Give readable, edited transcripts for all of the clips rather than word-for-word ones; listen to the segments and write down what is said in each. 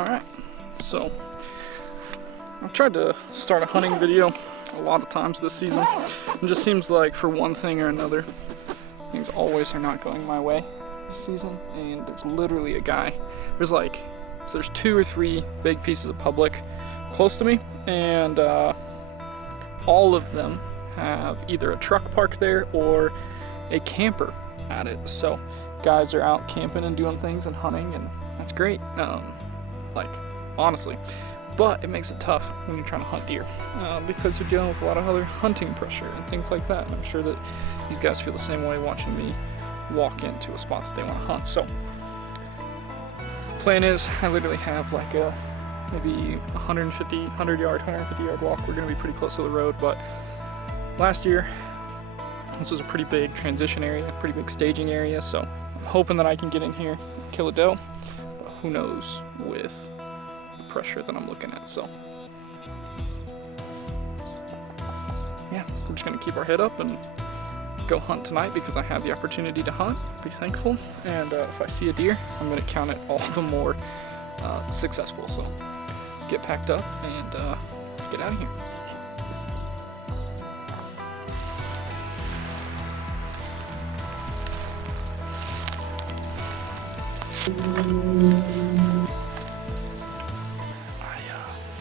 Alright, so I've tried to start a hunting video a lot of times this season. It just seems like for one thing or another, things always are not going my way this season. And there's literally a guy, there's 2 or 3 big pieces of public close to me, and all of them have either a truck parked there or a camper at it. So guys are out camping and doing things and hunting, and that's great. Honestly, but it makes it tough when you're trying to hunt deer because you're dealing with a lot of other hunting pressure and things like that. And I'm sure that these guys feel the same way watching me walk into a spot that they want to hunt. So plan is I literally have like a maybe 150 yard walk. We're going to be pretty close to the road, but last year this was a pretty big transition area, pretty big staging area, so I'm hoping that I can get in here, kill a doe, but who knows with the pressure that I'm looking at. So yeah, we're just going to keep our head up and go hunt tonight because I have the opportunity to hunt, be thankful, and if I see a deer, I'm going to count it all the more successful. So let's get packed up and get out of here.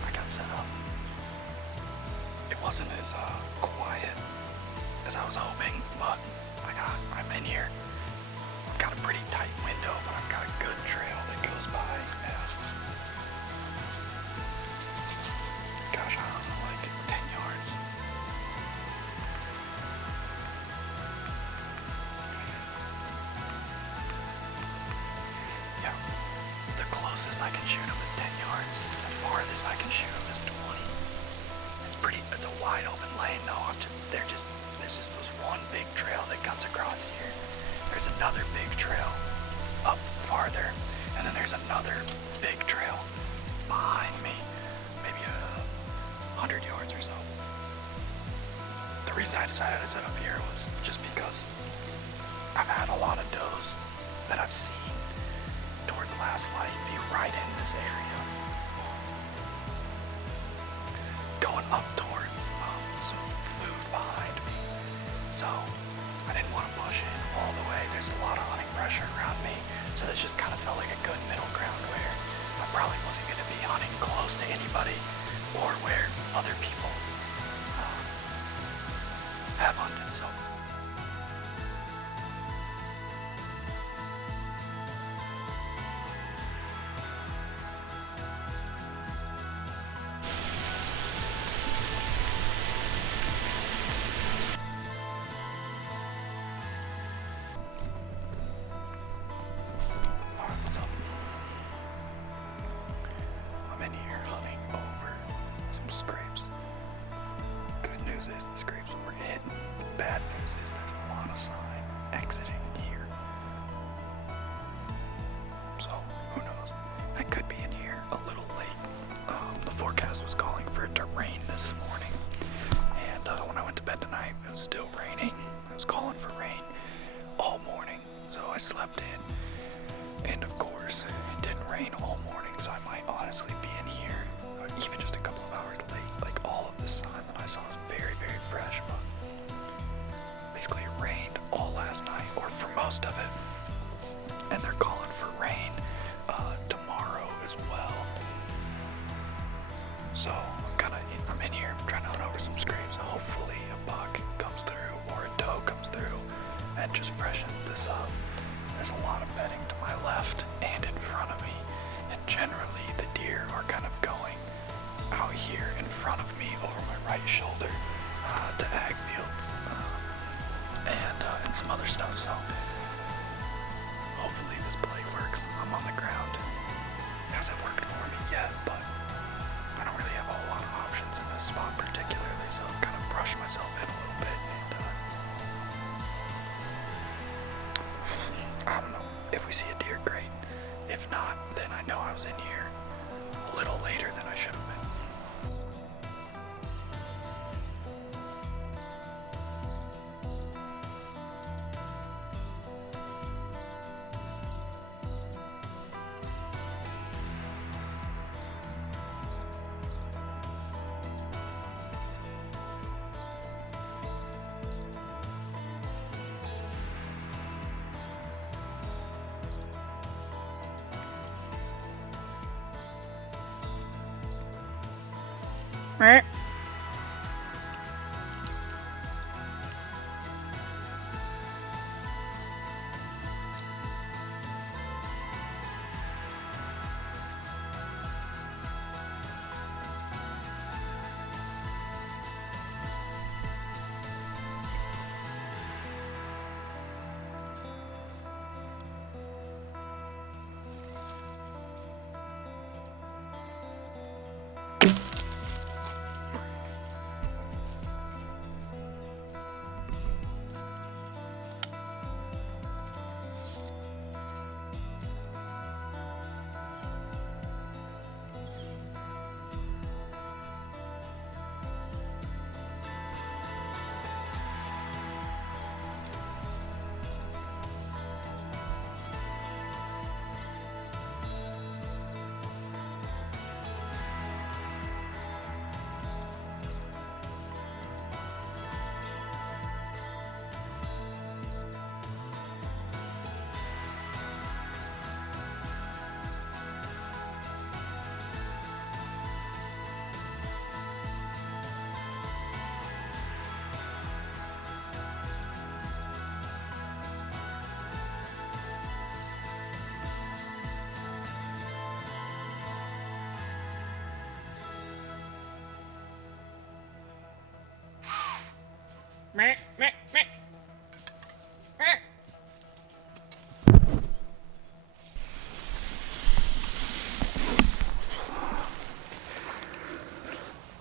I got set up. It wasn't as quiet as I was hoping, but I'm in here. I've got a pretty tight window, but I've got a good trail that goes by. Gosh, I don't know, like 10 yards. Yeah, the closest I can shoot them is 10 yards. The farthest I can shoot them is 20. It's a wide open lane though. There's just this one big trail that cuts across here. There's another big trail up farther, and then there's another big trail behind me, maybe 100 yards or so. The reason I decided to set up here was just because I've had a lot of does that I've seen towards last light be right in this area, going up towards some food behind me. So I didn't want to push in all the way. There's a lot of hunting pressure around me, so this just kind of felt like a good middle ground where I probably wasn't going to be hunting close to anybody or where other people have hunted. So I'm in here hunting over some scrapes. Good news is the scrapes were hitting. Bad news is there's a lot of sign exiting here. So who knows? I could be in here a little late. The forecast was calling for it to rain this morning, and when I went to bed tonight, it was still raining. It was calling for rain all morning, so I slept in. And of course, it didn't rain all morning, so I might honestly be in here even just a couple of hours late. Like, all of the sun that I saw is very, very fresh, but basically it rained all last night, or for most of it, and they're calling for rain tomorrow as well. So I'm in here trying to hunt over some scrapes. Hopefully a buck comes through or a doe comes through and just freshens this up. There's a lot of bedding to my left and in front of me, and generally the deer are kind of going out here in front of me over my right shoulder to ag fields and some other stuff. So hopefully this play works. I'm on the ground. It hasn't worked for me yet, but I don't really have a whole lot of options in this spot particularly, so I'll kind of brush myself in a little bit, and I don't know. If we see a deer, great. If not, then I know I was in here a little later than I should have been.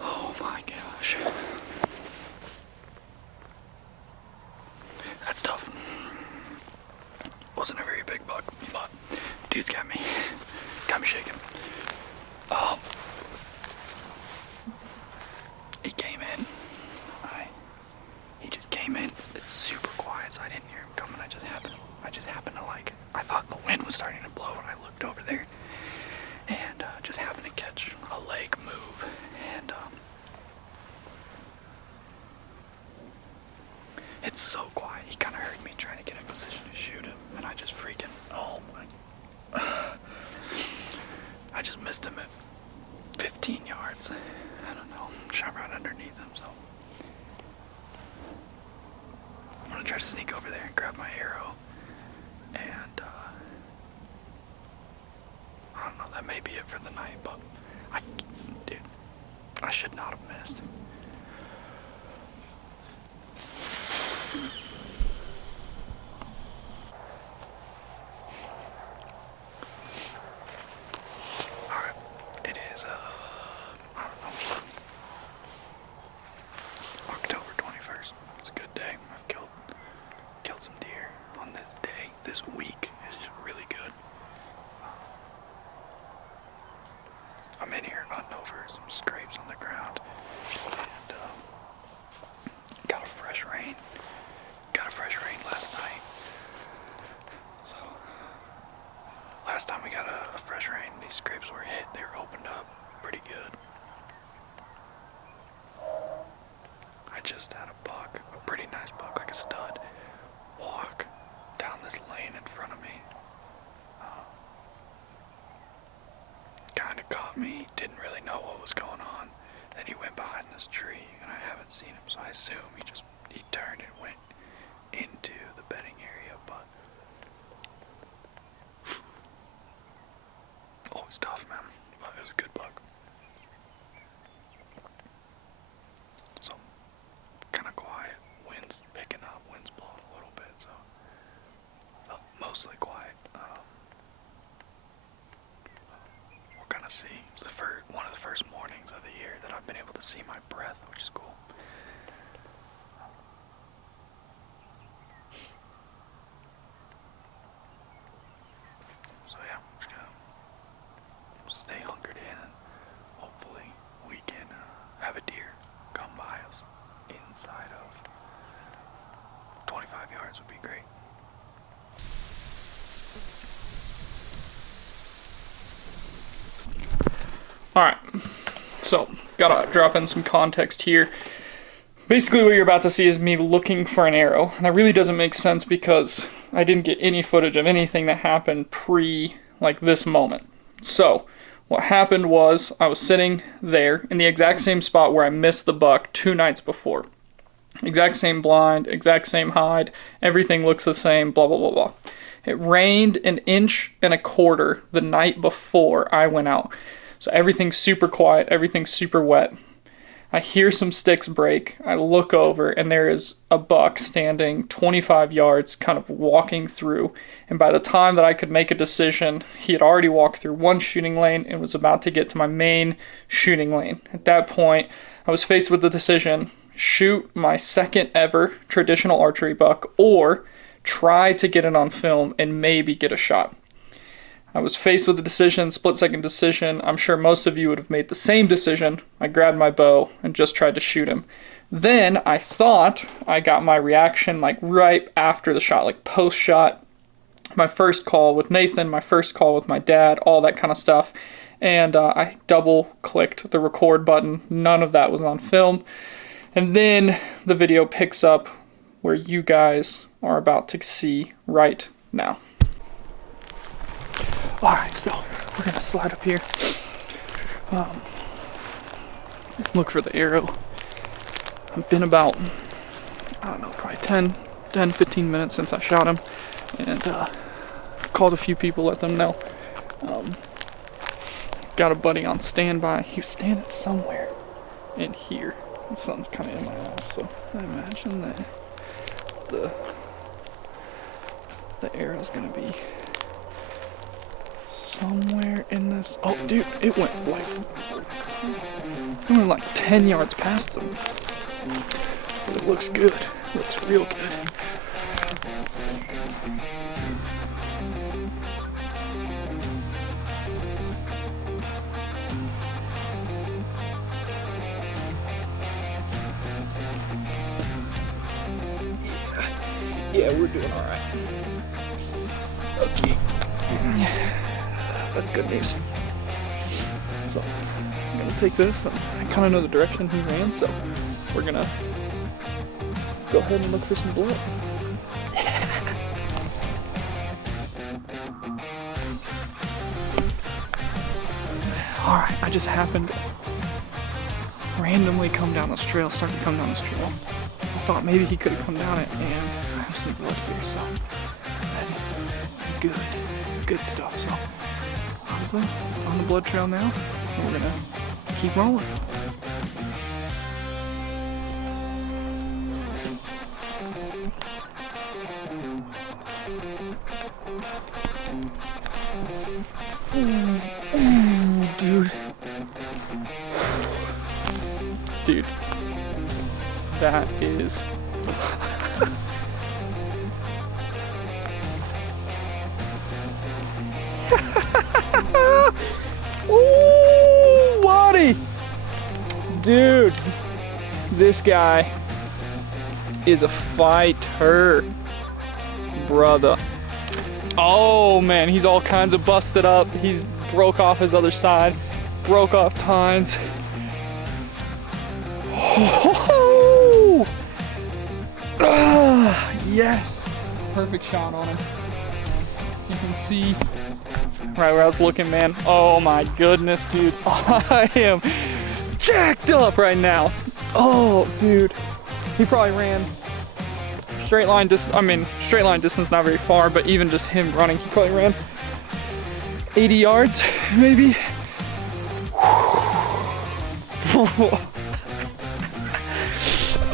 Oh my gosh. That's tough. Wasn't a very big buck, but dude's got me shaking. He came in. He just came in. It's super quiet, so I didn't hear him coming. I just happened to I thought the wind was starting to blow, and I looked over there, and just happened to catch a leg move, and it's so quiet. He kind of heard me trying to get in position to shoot him, and I just freaking, oh my, I just missed him at 15 yards. I don't know, shot right underneath him, so I'm gonna try to sneak over there and grab my arrow, and I don't know, that may be it for the night, but dude, I should not have missed. Alright, it is, I don't know, October 21st. It's a good day. I've killed some deer on this day. This week is just really good. I'm in here hunting over some scrapes on the ground, and got a fresh rain. Got a fresh rain last night. So last time we got a fresh rain, these scrapes were hit. They were opened up pretty good. I just had a buck, a pretty nice buck, like a stud, walk down this lane in front of me. Kind of caught me, didn't really know what was going on. Then he went behind this tree, and I haven't seen him, so I assume he turned and went into the bedding area, but oh, it's tough, man. But it was a good buck. So, kind of quiet. Wind's picking up. Wind's blowing a little bit, so mostly quiet. We'll kind of see. It's one of the first mornings of the year that I've been able to see my breath, which is cool. So yeah, I'm just gonna stay hunkered in, and hopefully we can have a deer come by us inside of 25 yards would be great. Alright, so gotta drop in some context here. Basically what you're about to see is me looking for an arrow. And that really doesn't make sense because I didn't get any footage of anything that happened pre, like, this moment. So, What happened was I was sitting there in the exact same spot where I missed the buck 2 nights before. Exact same blind, exact same hide, everything looks the same, blah, blah, blah, blah. It rained 1.25 inches the night before I went out. So everything's super quiet, everything's super wet. I hear some sticks break. I look over, and there is a buck standing 25 yards, kind of walking through. And by the time that I could make a decision, he had already walked through one shooting lane and was about to get to my main shooting lane. At that point, I was faced with the decision: shoot my second ever traditional archery buck, or try to get it on film and maybe get a shot. I was faced with a decision, split-second decision. I'm sure most of you would have made the same decision. I grabbed my bow and just tried to shoot him. Then I thought I got my reaction like right after the shot, like post-shot. My first call with Nathan, my first call with my dad, all that kind of stuff. And I double-clicked the record button. None of that was on film. And then the video picks up where you guys are about to see right now. Alright, so we're gonna slide up here. Look for the arrow. It's been about, I don't know, probably 15 minutes since I shot him. And called a few people, let them know. Got a buddy on standby. He was standing somewhere in here. The sun's kind of in my eyes, so I imagine that the arrow's gonna be somewhere in this. Oh, dude, it went like 10 yards past them. But it looks good. It looks real good. Yeah, we're doing all right. Okay. That's good news. So, I'm gonna take this. I kind of know the direction he ran, so we're gonna go ahead and look for some blood. Alright, I just happened to randomly come down this trail, start to come down this trail. I thought maybe he could have come down it, and I have some blood here, so that is good stuff. So honestly, on the blood trail now, and we're gonna keep rolling. Dude, that is ooh, Waddy! Dude, this guy is a fighter, brother. Oh man, he's all kinds of busted up. He's broke off his other side, broke off tines. Oh, yes, perfect shot on him. As you can see, right where I was looking, man. Oh my goodness, dude. I am jacked up right now. Oh, dude. He probably ran straight line distance, not very far, but even just him running, he probably ran 80 yards, maybe.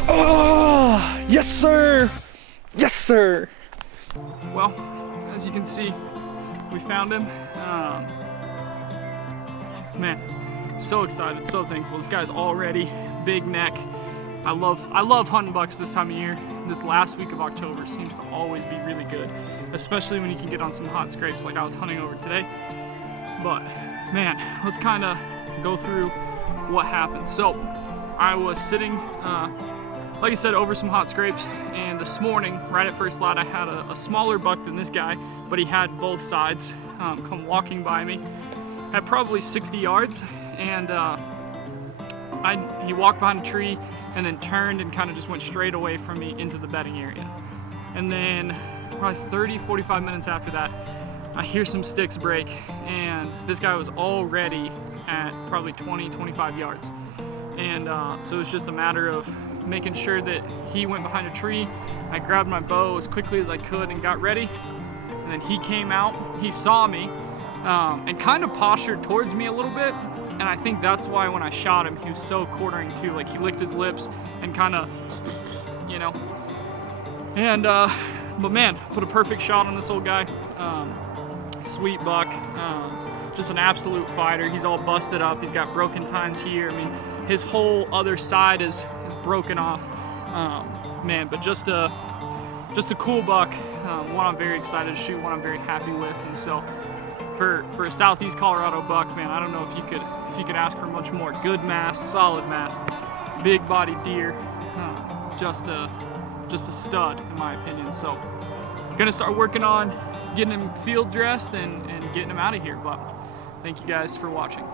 Oh, yes, sir. Yes, sir. Well, as you can see, we found him. Man, so excited, so thankful. This guy's already big neck. I love hunting bucks this time of year. This last week of October seems to always be really good, especially when you can get on some hot scrapes like I was hunting over today. But man, let's kind of go through what happened. So I was sitting, like I said, over some hot scrapes, and this morning, right at first light, I had a smaller buck than this guy, but he had both sides come walking by me at probably 60 yards, and he walked behind a tree and then turned and kind of just went straight away from me into the bedding area. And then probably 30, 45 minutes after that, I hear some sticks break, and this guy was already at probably 20, 25 yards. And so it was just a matter of making sure that he went behind a tree. I grabbed my bow as quickly as I could and got ready. And then he came out, he saw me, and kind of postured towards me a little bit. And I think that's why when I shot him, he was so quartering too. Like, he licked his lips and kind of, you know. And, but man, put a perfect shot on this old guy. Sweet buck, just an absolute fighter. He's all busted up. He's got broken tines here. I mean, his whole other side is broken off. Man, but just a cool buck. One I'm very excited to shoot. One I'm very happy with. And so, for a Southeast Colorado buck, man, I don't know if you could ask for much more. Good mass, solid mass, big bodied deer. Just a stud in my opinion. So, gonna start working on getting him field dressed and getting him out of here. But thank you guys for watching.